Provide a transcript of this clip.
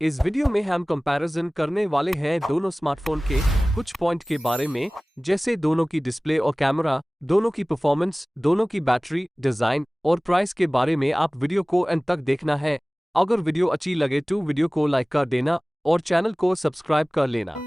इस वीडियो में हम कंपैरिजन करने वाले हैं दोनों स्मार्टफोन के कुछ पॉइंट के बारे में, जैसे दोनों की डिस्प्ले और कैमरा, दोनों की परफॉर्मेंस, दोनों की बैटरी, डिजाइन और प्राइस के बारे में। आप वीडियो को अंत तक देखना है। अगर वीडियो अच्छी लगे तो वीडियो को लाइक कर देना और चैनल को सब्सक्राइब कर लेना।